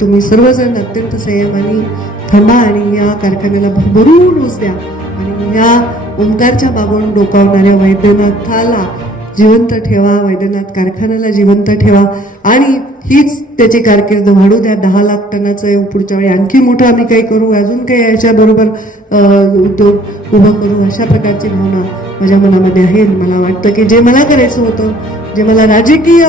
तुम्ही सर्वजण अत्यंत संयमाने थांबा आणि या कारखान्याला भरभरून ऊस द्या. आणि या ओंकारच्या बाबून डोकावणाऱ्या वैद्यनाथाला जिवंत ठेवा वैद्यनाथ कारखान्याला जिवंत ठेवा. आणि हीच त्याची कारकीर्द. वाढू द्या. दहा लाख टनाचं पुढच्या वेळी. आणखी मोठं आम्ही काही करू? अजून काही याच्याबरोबर उद्योग उभं करू? अशा प्रकारची भावना माझ्या मनामध्ये आहे. मला वाटतं की जे मला करायचं होतं जे मला राजकीय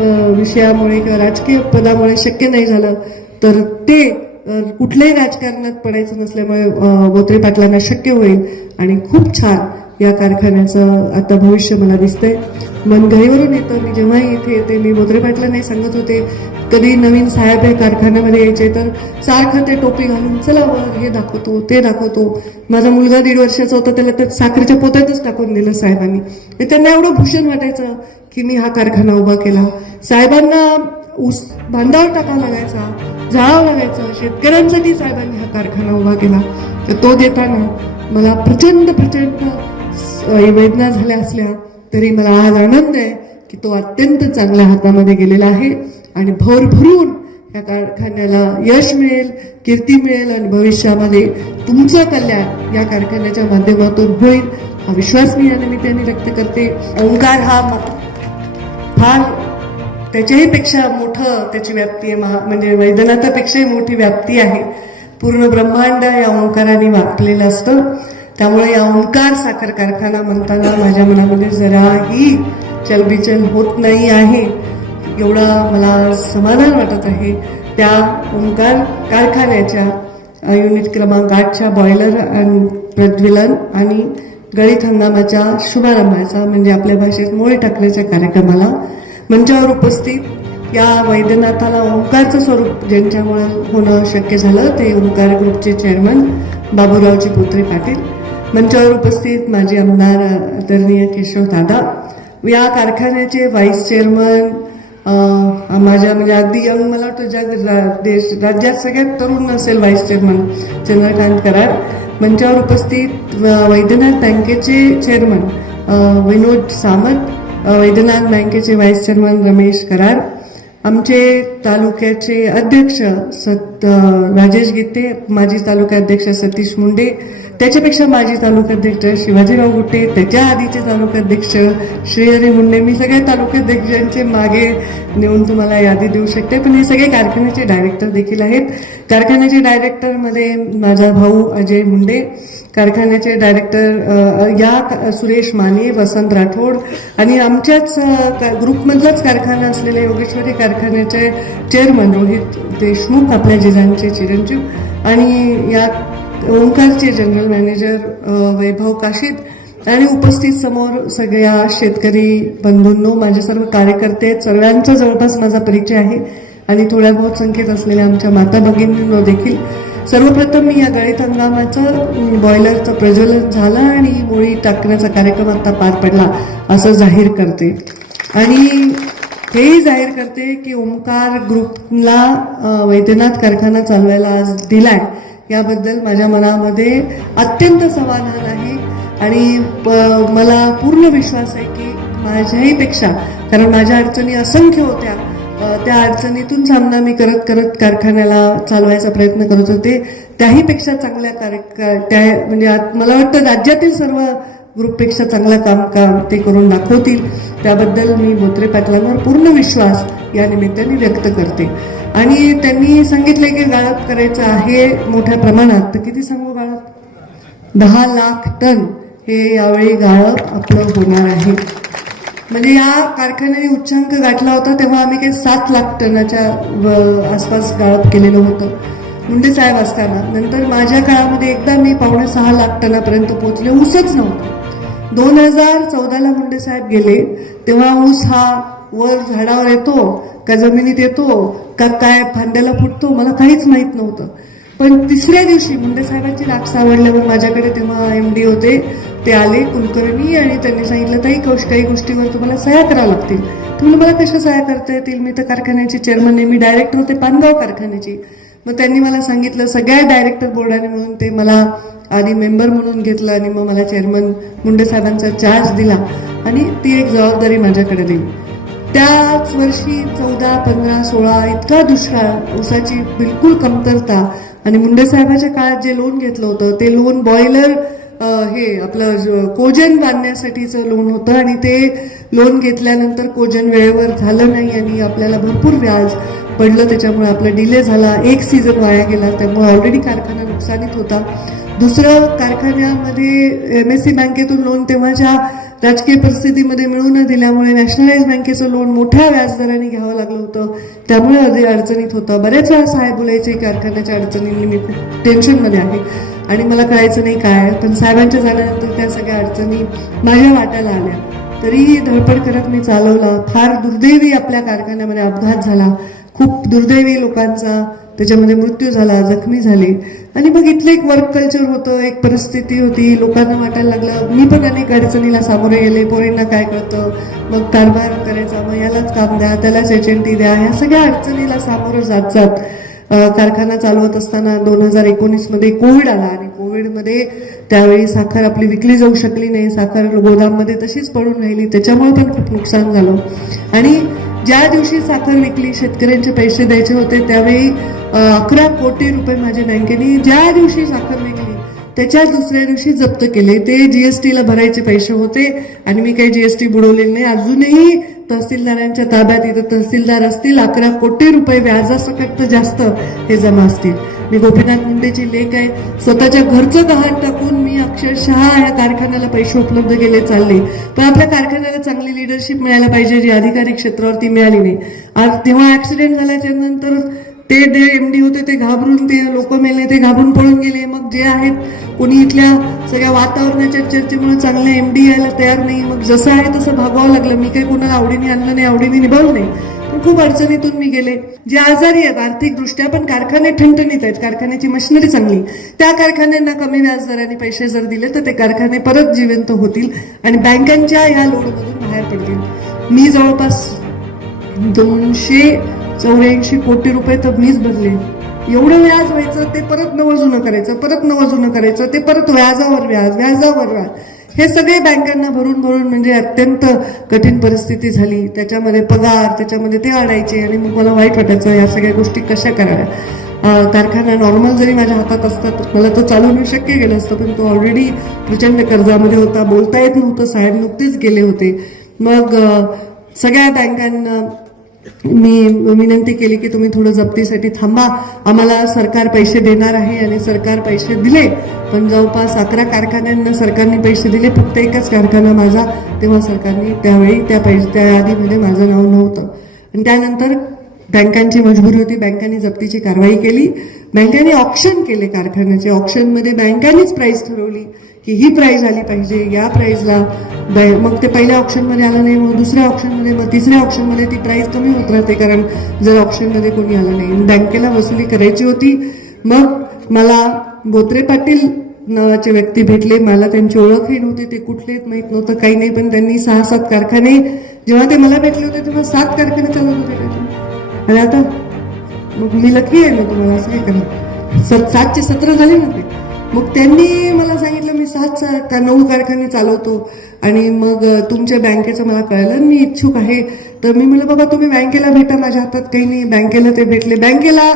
विषयामुळे किंवा राजकीय पदामुळे शक्य नाही झालं तर ते कुठल्याही राजकारणात पडायचं नसल्यामुळे गोत्रे पाटलांना शक्य होईल. आणि खूप छान या कारखान्याचं आता भविष्य मला दिसतंय. मन घरीवरून येतं. मी जेव्हाही इथे येते मी बोत्रे पाटलांनाही सांगत होते. कधी नवीन साहेब हे कारखान्यामध्ये यायचे तर सारखं ते टोपी घालून चला वर हे दाखवतो ते दाखवतो. माझा मुलगा दीड वर्षाचा होता त्याला तर साखरेच्या पोत्यातच टाकून दिलं साहेबांनी. त्यांना एवढं भूषण वाटायचं की मी हा कारखाना उभा केला. साहेबांना ऊस बांधावर टाकावा लागायचा जाळावं लागायचं. शेतकऱ्यांसाठी साहेबांनी हा कारखाना उभा केला. तर तो देताना मला प्रचंड प्रचंड वेदना झाल्या असल्या तरी मला आज आनंद आहे की तो अत्यंत चांगल्या हातामध्ये गेलेला आहे. आणि भरभरून या कारखान्याला यश मिळेल कीर्ती मिळेल आणि भविष्यामध्ये तुमचं कल्याण या कारखान्याच्या माध्यमातून होईल. हा विश्वास मी या निमित्ताने व्यक्त करते. ओंकार हा फार त्याच्याही पेक्षा मोठं त्याची व्याप्ती आहे महा म्हणजे वैद्यनाथापेक्षाही मोठी व्याप्ती आहे. पूर्ण ब्रह्मांड या ओंकाराने वाकलेलं असतं. त्यामुळे या ओंकार साखर कारखाना म्हणताना माझ्या मनामध्ये जराही चलबिचल होत नाही आहे. एवढा मला समाधान वाटत आहे. त्या ओंकार कारखान्याच्या युनिट क्रमांक आठच्या बॉयलर आणि प्रज्वलन आणि गळीत हंगामाच्या शुभारंभाचा म्हणजे आपल्या भाषेत मोळे टाकण्याच्या कार्यक्रमाला मंचावर उपस्थित या वैद्यनाथाला ओंकारचं स्वरूप ज्यांच्यामुळे होणं शक्य झालं ते ओंकार ग्रुपचे चेअरमन बाबूरावजी पुत्रे पाटील मंचावर उपस्थित माजी आमदार आदरणीय केशव दादा. या कारखान्याचे व्हाईस चेअरमन माझ्या म्हणजे अगदी यंग मला वाटतं जग रा- देश राज्यात सगळ्यात तरुण असेल व्हाईस चेअरमन चंद्रकांत कराड. मंचावर उपस्थित वैद्यनाथ बँकेचे चेअरमन विनोद सामंत वैद्यनाथ बँकेचे व्हाईस चेअरमन रमेश कराड. आमचे तालुक्याचे अध्यक्ष सत राजेश गीते माजी तालुका अध्यक्ष सतीश मुंडे त्याच्यापेक्षा माजी तालुकाध्यक्ष शिवाजीराव गुट्टे त्याच्या आधीचे तालुकाध्यक्ष श्रीहरी मुंडे मी सगळ्या तालुकाध्यक्षांचे मागे नेऊन तुम्हाला यादी देऊ शकते. पण हे सगळे कारखान्याचे डायरेक्टर देखील आहेत. कारखान्याचे डायरेक्टरमध्ये माझा भाऊ अजय मुंडे कारखान्याचे डायरेक्टर या सुरेश माने वसंत राठोड आणि आमच्याच ग्रुपमधलाच कारखाना असलेल्या योगेश्वरी कारखान्याचे चेअरमन रोहित देशमुख आपल्या जिल्ह्यांचे चिरंजीव आणि या ओंकारचे जनरल मॅनेजर वैभव काशीत आणि उपस्थित समोर सगळ्या शेतकरी बंधूंनो माझे सर्व कार्यकर्ते आहेत सर्वांचा जवळपास माझा परिचय आहे. आणि थोड्या बहुत संख्येत असलेल्या आमच्या माता भगिनींनो देखील. सर्वप्रथम मी या गळीत हंगामाचं बॉयलरचं प्रज्वलन झालं आणि मोळी टाकण्याचा कार्यक्रम आता पार पडला असं जाहीर करते. आणि हेही जाहीर करते की ओंकार ग्रुपला वैद्यनाथ कारखाना चालवायला आज दिलाय. याबद्दल माझ्या मनामध्ये अत्यंत समाधान आहे. आणि प- मला पूर्ण विश्वास आहे की माझ्याही पेक्षा कारण माझ्या अडचणी असंख्य होत्या त्या अडचणीतून सामना मी करत करत कारखान्याला चालवायचा प्रयत्न करत होते. त्याहीपेक्षा चांगल्या कार्य का- त्या म्हणजे मला वाटतं राज्यातील सर्व ग्रुपपेक्षा चांगला काम काम ते करून दाखवतील त्याबद्दल मी मोत्रे पाटलांवर पूर्ण विश्वास या निमित्ताने व्यक्त करते. आणि त्यांनी सांगितले की गाळप करायचं आहे मोठ्या प्रमाणात. तर किती सांगू गाळप? दहा लाख टन हे यावेळी गाळप आपलं होणार आहे. म्हणजे या कारखान्याने उच्चांक गाठला होता तेव्हा आम्ही काही सात लाख टनाच्या व- आसपास गाळप केलेलं होतं. मुंडे साहेब असताना. नंतर माझ्या काळामध्ये एकदा मी पावणे सहा लाख टनापर्यंत पोहोचले ऊसच नव्हतं. दोन हजार चौदाला मुंडे साहेब गेले तेव्हा ऊस हा वर झाडावर येतो का जमिनीत येतो का काय फांद्याला फुटतो मला काहीच माहीत नव्हतं. पण तिसऱ्या दिवशी मुंडे साहेबांची राख आवडल्यावर माझ्याकडे तेव्हा एम डी होते ते आले कुलकर्णी आणि त्यांनी सांगितलं ताई कौश काही गोष्टीवर तुम्हाला सह्या करावं लागतील. तुम्हाला मला कशा सह्या करता येतील? मी तर कारखान्याची चेअरमन आहे मी डायरेक्टर होते पानगाव कारखान्याची. मग त्यांनी मला सांगितलं सगळ्या डायरेक्टर बोर्डाने म्हणून ते मला आधी मेंबर म्हणून घेतलं आणि मग मला चेअरमन मुंडे साहेबांचा चार्ज दिला. आणि ती एक जबाबदारी माझ्याकडे दिली त्याच वर्षी चौदा पंधरा सोळा इतका दुष्काळ ऊसाची बिलकुल कमतरता आणि मुंडे साहेबाच्या काळात जे लोन घेतलं होतं ते लोन बॉयलर हे आपलं कोजन बांधण्यासाठीचं लोन होतं आणि ते लोन घेतल्यानंतर कोजन वेळेवर झालं नाही आणि आपल्याला भरपूर व्याज पडलं. त्याच्यामुळे आपला डिले झाला. एक सीझन वाया गेला. त्यामुळे ऑलरेडी कारखाना नुकसानीत होता. दुसरं कारखान्यामध्ये एम एस सी बँकेतून लोन तेव्हाच्या राजकीय परिस्थितीमध्ये मिळू न दिल्यामुळे नॅशनलाइज बँकेचं लोन मोठ्या व्याजदराने घ्यावं लागलं होतं त्यामुळे अधिक अडचणीत होतं. बरेच वेळा साहेब बोलायचे कारखान्याच्या अडचणींनी मी खूप टेन्शनमध्ये आहे आणि मला कळायचं नाही काय. पण साहेबांच्या जाण्यानंतर त्या सगळ्या अडचणी माझ्या वाट्याला आल्या. तरीही धडपड करत मी चालवला. फार दुर्दैवी आपल्या कारखान्यामध्ये अपघात झाला. खूप दुर्दैवी लोकांचा त्याच्यामध्ये मृत्यू झाला जखमी झाले. आणि मग इथलं एक वर्क कल्चर होतं एक परिस्थिती होती लोकांना वाटायला लागलं मी पण अनेक अडचणीला सामोरे गेले पोरींना काय कळतं? मग कारभार करायचा मग यालाच काम द्या त्यालाच एच एन टी द्या ह्या सगळ्या अडचणीला सामोरं जात जात कारखाना चालवत असताना दोन हजार एकोणीसमध्ये कोविड आला आणि कोविडमध्ये त्यावेळी साखर आपली विकली जाऊ शकली नाही साखर गोदाममध्ये तशीच पडून राहिली त्याच्यामुळे पण खूप नुकसान झालं. आणि ज्या दिवशी साखर विकली शेतकऱ्यांचे पैसे द्यायचे होते त्यावेळी अकरा कोटी रुपये माझ्या बँकेने ज्या दिवशी साखर विकली त्याच्याच दुसऱ्या दिवशी जप्त केले. ते जीएसटीला भरायचे पैसे होते आणि मी काही जीएसटी बुडवलेले नाही. अजूनही तहसीलदारांच्या ताब्यात इथं तहसीलदार असतील. अकरा कोटी रुपये व्याजासकट जास्त हे जमा असतील. मी गोपीनाथ मुंडेची लेख आहे. स्वतःच्या घरचं गहाण टाकून मी अक्षरशः या कारखान्याला पैसे उपलब्ध केले चालले. पण आपल्या कारखान्याला चांगली लिडरशिप मिळायला पाहिजे जी अधिकारी क्षेत्रावरती मिळाली नाही. आज तेव्हा ऍक्सिडेंट झाल्याच्यानंतर ते जे एमडी होते ते घाबरून ते लोक मेले ते घाबरून पळून गेले. मग जे आहेत कोणी इथल्या सगळ्या वातावरणाच्या चर्चेमुळे चांगले एमडी यायला तयार नाही. मग जसं आहे तसं भागवावं लागलं. मी काही कोणाला आवडीने आणलं नाही आवडीने निभावलं नाही. खूप अडचणीतून मी गेले. जे आजारी आहेत आर्थिक दृष्ट्या पण कारखाने ठणठणीत आहेत. कारखान्याची मशिनरी चांगली. त्या कारखान्यांना कमी व्याजदराने पैसे जर दिले तर ते कारखाने परत जिवंत होतील आणि बँकांच्या ह्या लोडमधून बाहेर पडतील. मी जवळपास दोनशे चौऱ्याऐंशी कोटी रुपये तर मीच भरले. एवढं व्याज व्हायचं ते परत नवं जुनं करायचं परत नवं जुनं करायचं ते परत व्याजावर व्याज व्याजावर व्याज. हे सगळे बँकांना भरून भरून म्हणजे अत्यंत कठीण परिस्थिती झाली. त्याच्यामध्ये पगार त्याच्यामध्ये ते आणायचे आणि मग मला वाईट वाटायचं या सगळ्या गोष्टी कशा कराव्या? कारखाना नॉर्मल जरी माझ्या हातात असता तर मला तो चालवणं शक्य गेलं असतं पण तो ऑलरेडी प्रचंड कर्जामध्ये होता बोलता येत नव्हतं साहेब नुकतेच गेले होते. मग सगळ्या बँकांना मी विनंती केली की तुम्ही थोडं जप्तीसाठी थांबा. आम्हाला सरकार पैसे देणार आहे आणि सरकार पैसे दिले. पण जवळपास अकरा कारखान्यांना सरकारने पैसे दिले. फक्त एकच कारखाना माझा. तेव्हा सरकारने त्यावेळी त्या पैसे त्या यादीमध्ये माझं नाव नव्हतं. आणि त्यानंतर बँकांची मजबुरी होती. बँकांनी जप्तीची कारवाई केली. बँकांनी ऑप्शन केले कारखान्याचे. ऑप्शनमध्ये बँकांनीच प्राइस ठरवली. की ही प्राईज आली पाहिजे या प्राईजला मग ते पहिल्या ऑप्शनमध्ये आलं नाही मग दुसऱ्या ऑप्शनमध्ये मग तिसऱ्या ऑप्शनमध्ये ती प्राईज कमी होत राहते. कारण जर ऑप्शनमध्ये कोणी आलं नाही बँकेला वसुली करायची होती. मग मला बोत्रे पाटील नावाचे व्यक्ती भेटले. मला त्यांची ओळखही नव्हती ते कुठलेच माहीत नव्हतं काही नाही. पण त्यांनी सहा सात कारखाने जेव्हा ते मला भेटले होते तेव्हा सात कारखाने चालत होते. आणि आता मग मी लकी आहे ना तुम्हाला असं काय करा. स- सातचे सतरा झाले ना ते. मग त्यांनी मला सांगितलं सात सा- का नऊ कारखाने चालवतो. आणि मग तुमच्या बँकेचं मला कळलं मी इच्छुक आहे. तर मी म्हणलं बाबा तुम्ही बँकेला भेटा माझ्या हातात काही नाही. बँकेला ते भेटले. बँकेला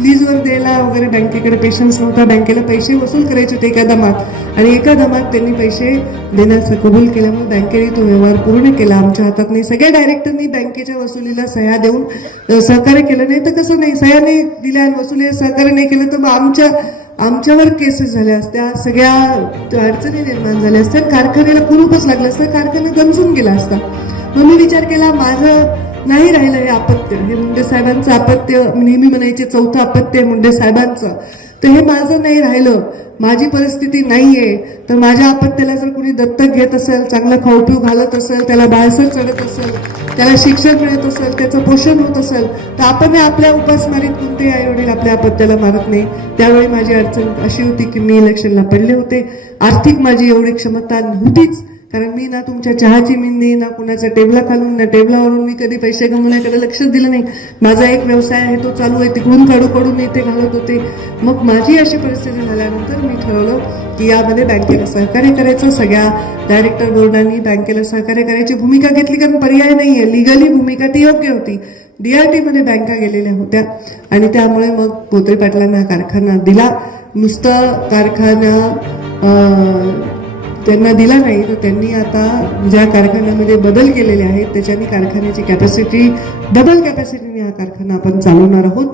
लीजवर द्यायला वगैरे बँकेकडे पेशन्स नव्हता. बँकेला पैसे वसूल करायचे होते एका दमात. आणि एका दमात त्यांनी पैसे देण्याचं कबूल केल्यामुळे बँकेने तो व्यवहार पूर्ण केला. आमच्या हातात नाही. सगळ्या डायरेक्टरनी बँकेच्या वसुलीला सह्या देऊन सहकार्य केलं. नाही तर कसं नाही? सह्या नाही दिल्या आणि वसुली सहकार्य नाही केलं तर मग आमच्या आमच्यावर केसेस झाल्या असत्या. सगळ्या अडचणी निर्माण झाल्या असत्या. कारखान्याला कुरूपच लागलं असतं कारखाना गमजून गेला असता. मग मी विचार केला माझं नाही राहिलं हे अपत्य हे मुंडे साहेबांचं अपत्य नेहमी म्हणायचे चौथं अपत्य मुंडे साहेबांचं. तर हे माझं नाही राहिलं. माझी परिस्थिती नाहीये. तर माझ्या अपत्याला जर कोणी दत्तक घेत असेल चांगलं खाऊपिऊ घालत असेल त्याला बाळसर चढत असेल त्याला शिक्षण मिळत असेल त्याचं पोषण होत असेल तर आपण हे आपल्या उपासमारीत कोणतेही आई वडील आपल्या अपत्याला मारत नाही. त्यावेळी माझी अडचण अशी होती की मी इलेक्शनला पडले होते. आर्थिक माझी एवढी क्षमता नव्हतीच. कारण मी ना तुमच्या चहाची मिंदी ना कुणाच्या टेबला खालून ना टेबलावरून मी कधी पैसे गमवण्याकडे लक्षच दिलं नाही. माझा एक व्यवसाय आहे तो चालू आहे तिकडून काढू काढून इथे घालत होते. मग माझी अशी परिस्थिती झाल्यानंतर मी ठरवलं की यामध्ये बँकेला सहकार्य करायचं. सगळ्या डायरेक्टर बोर्डांनी बँकेला सहकार्य करायची भूमिका घेतली कारण पर्याय नाही आहे लिगली भूमिका ती योग्य होती. डी आर टीमध्ये बँका गेलेल्या होत्या. आणि त्यामुळे मग पोत्रे पाटलांना हा कारखाना दिला. नुसतं कारखाना त्यांना दिला नाही तर त्यांनी आता ज्या कारखान्यामध्ये बदल केलेले आहेत त्याच्यानी कारखान्याची कॅपॅसिटी डबल कॅपॅसिटीने हा कारखाना आपण चालवणार आहोत.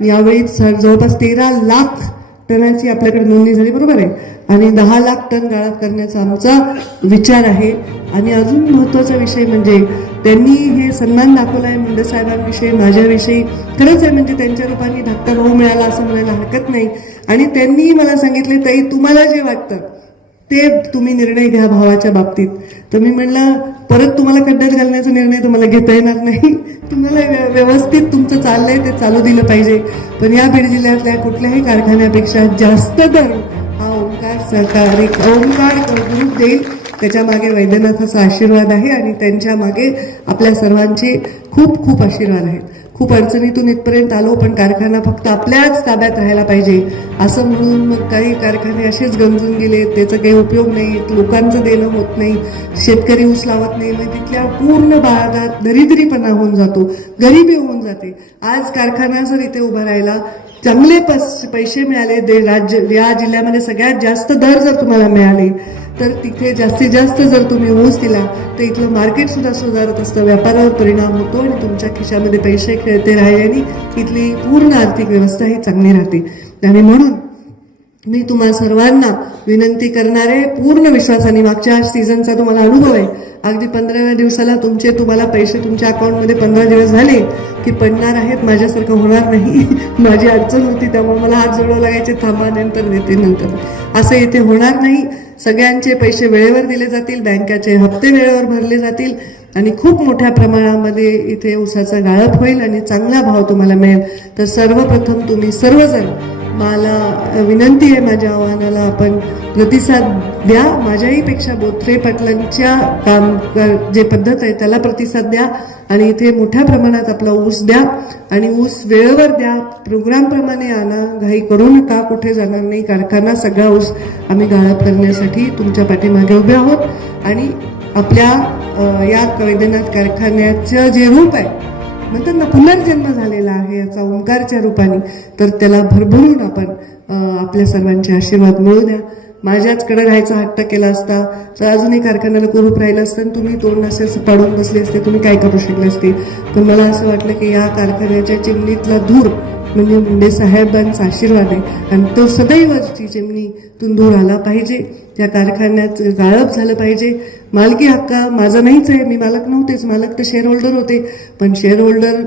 यावेळी जवळपास तेरा लाख टनाची आपल्याकडे नोंदणी झाली बरोबर आहे? आणि दहा लाख टन गाळात करण्याचा आमचा विचार आहे. आणि अजून महत्त्वाचा विषय म्हणजे त्यांनी हे सन्मान दाखवला आहे मुंडे साहेबांविषयी माझ्याविषयी. खरंच आहे म्हणजे त्यांच्या रूपाने धाकटा भाऊ हो मिळाला असं म्हणायला हरकत नाही. आणि त्यांनी मला सांगितले ताई तुम्हाला जे वाटतं ते तुम्ही निर्णय घ्या भावाच्या बाबतीत. तर मी म्हणलं परत तुम्हाला खड्ड्यात घालण्याचा निर्णय तुम्हाला घेता येणार नाही. तुम्हाला व्यवस्थित तुमचं चाललंय ते चालू दिलं पाहिजे. पण या बीड जिल्ह्यातल्या कुठल्याही कारखान्यापेक्षा जास्त दर हा ओंकार सहकारी ओंकार ग्रुप देईल. त्याच्यामागे वैद्यनाथाचा आशीर्वाद आहे आणि त्यांच्या मागे आपल्या सर्वांचे खूप खूप आशीर्वाद आहेत. खूप अडचणीतून इथपर्यंत आलो पण कारखाना फक्त आपल्याच ताब्यात राहायला पाहिजे. असं म्हणून मग काही कारखाने असेच गंजून गेले. त्याचा काही उपयोग नाही. लोकांचं देणं होत नाही. शेतकरी ऊस लावत नाही. मग तिथल्या पूर्ण भागात दरिद्रीपणा होऊन जातो. गरिबी होऊन जाते. आज कारखाना जर इथे उभा राहिला चांगले पस पैसे मिळाले दे राज्य या जिल्ह्यामध्ये सगळ्यात जास्त दर जर तुम्हाला मिळाले तर तिथे जास्तीत जास्त जर तुम्ही ऊस दिला तर इथलं मार्केट सुद्धा सुधारत असतं. व्यापारावर परिणाम होतो आणि तुमच्या खिशामध्ये पैसे खेळते राहिल्याने इथली पूर्ण आर्थिक व्यवस्था ही चांगली राहते. आणि म्हणून मी तुम्हा सर्वांना विनंती करणारे पूर्ण विश्वासाने मागच्या सीझनचा तुम्हाला अनुभव आहे. अगदी पंधराव्या दिवसाला तुमचे तुम्हाला पैसे तुमच्या अकाउंटमध्ये पंधरा दिवस झाले की पडणार आहेत माझ्यासारखं होणार नाही. माझी अडचण होती त्यामुळे मला हात जोडावं लागायचे थांबा नंतर देते नंतर. असं इथे होणार नाही. सगळ्यांचे पैसे वेळेवर दिले जातील बँकाचे हप्ते वेळेवर भरले जातील आणि खूप मोठ्या प्रमाणामध्ये इथे ऊसाचा गाळप होईल आणि चांगला भाव तुम्हाला मिळेल. तर सर्वप्रथम तुम्ही सर्वजण मला विनंती आहे माझ्या आव्हानाला आपण प्रतिसाद द्या. माझ्याही पेक्षा बोथरे पाटलांच्या काम कर- जे पद्धत आहे त्याला प्रतिसाद द्या आणि इथे मोठ्या प्रमाणात आपला ऊस द्या आणि ऊस वेळेवर द्या. प्रोग्रामप्रमाणे आणा. घाई करू नका. कुठे जाणार नाही. कारखाना सगळा ऊस आम्ही गाळप करण्यासाठी तुमच्या पाठीमागे उभे आहोत. आणि आपल्या या वैद्यनाथ कारखान्याचं जे रूप आहे म्हणतात ना पुनर्जन्म झालेला आहे याचा ओंकारच्या रूपाने. तर त्याला भरभरून आपण आपल्या सर्वांचे आशीर्वाद मिळू द्या. माझ्याचकडे राहायचा हट्ट केला असता तर अजूनही कारखान्याला कुरूप राहिलं असतं आणि तुम्ही तोंड असे असं पाडून बसले असते तुम्ही काय करू शकले असते? पण मला असं वाटलं की या कारखान्याच्या चिमणीतला धूर म्हणजे मुंडे साहेबांचा आशीर्वाद आहे. आणि तो सदैव जमिनीतून धूर आला पाहिजे. त्या कारखान्यात गाळप झालं पाहिजे. मालकी हक्क माझा नाहीच आहे. मी मालक नव्हतेच. मालक तर शेअर होल्डर होते. पण शेअर होल्डर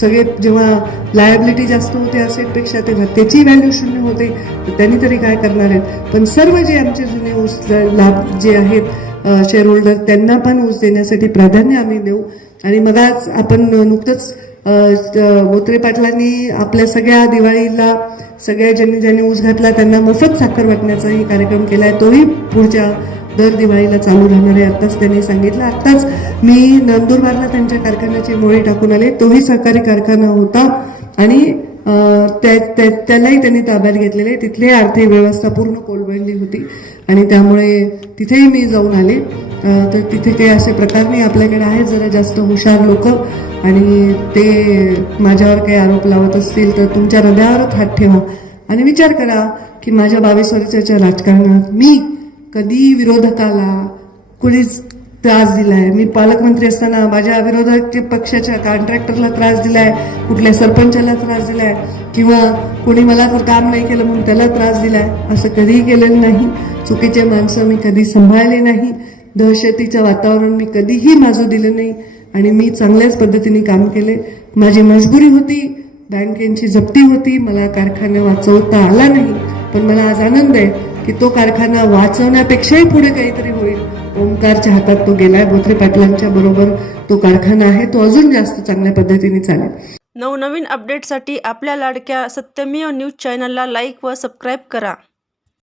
सगळे जेव्हा लायबिलिटी जास्त होते असेटपेक्षा तेव्हा त्याची व्हॅल्यू शून्य होते. तर त्यांनी तरी काय करणार आहेत? पण सर्व जे आमचे जुने ऊस लाभ जे आहेत शेअर होल्डर त्यांना पण ऊस देण्यासाठी प्राधान्य आम्ही देऊ. आणि मग आज आपण नुकतंच बोत्रे पाटलांनी आपल्या सगळ्या दिवाळीला सगळ्या ज्यांनी ज्यांनी ऊस घातला त्यांना मोफत साखर वाटण्याचाही कार्यक्रम केला आहे तोही पुढच्या दर दिवाळीला चालू राहणार आहे आत्ताच त्यांनी सांगितलं. आत्ताच मी नंदुरबारला त्यांच्या कारखान्याची मोळी टाकून आले. तोही सहकारी कारखाना होता आणि त्या- त्या- त्यालाही त्यांनी ताब्यात घेतलेले. तिथली आर्थिक व्यवस्था पूर्ण कोलबडली होती आणि त्यामुळे तिथेही मी जाऊन आले. तर तिथे काही असे प्रकार नाही आपल्याकडे आहेत जरा जास्त हुशार लोक. आणि ते माझ्यावर काही आरोप लावत असतील तर तुमच्या हृदयावरच हात ठेवा. आणि विचार करा की माझ्या बावीस वर्षाच्या राजकारणात मी कधी विरोधकाला कुणीच त्रास दिलाय. मी पालकमंत्री असताना माझ्या विरोधक पक्षाच्या कॉन्ट्रॅक्टरला त्रास दिलाय कुठल्या सरपंचाला त्रास दिलाय किंवा कोणी मला तर काम नाही केलं म्हणून त्याला त्रास दिलाय असं कधीही केलेलं नाही. चुकीचे माणसं मी कधी सांभाळले नाही. दहशतीचं वातावरण मी कधीही माझं दिलं नाही आणि मी चांगल्याच पद्धतीने काम केले. माझी मजबुरी होती बँकेची जप्ती होती मला कारखाना वाचवता आला नाही. पण मला आज आनंद आहे की तो कारखाना वाचवण्यापेक्षाही पुढे काहीतरी होईल. ओंकारच्या हातात तो गेलाय बोथरे पाटलांच्या बरोबर तो कारखाना आहे तो अजून जास्त चांगल्या पद्धतीने चालेल. नवनवीन अपडेटसाठी आपल्या लाडक्या सत्यमेव न्यूज चॅनलला लाईक व सबस्क्राईब करा.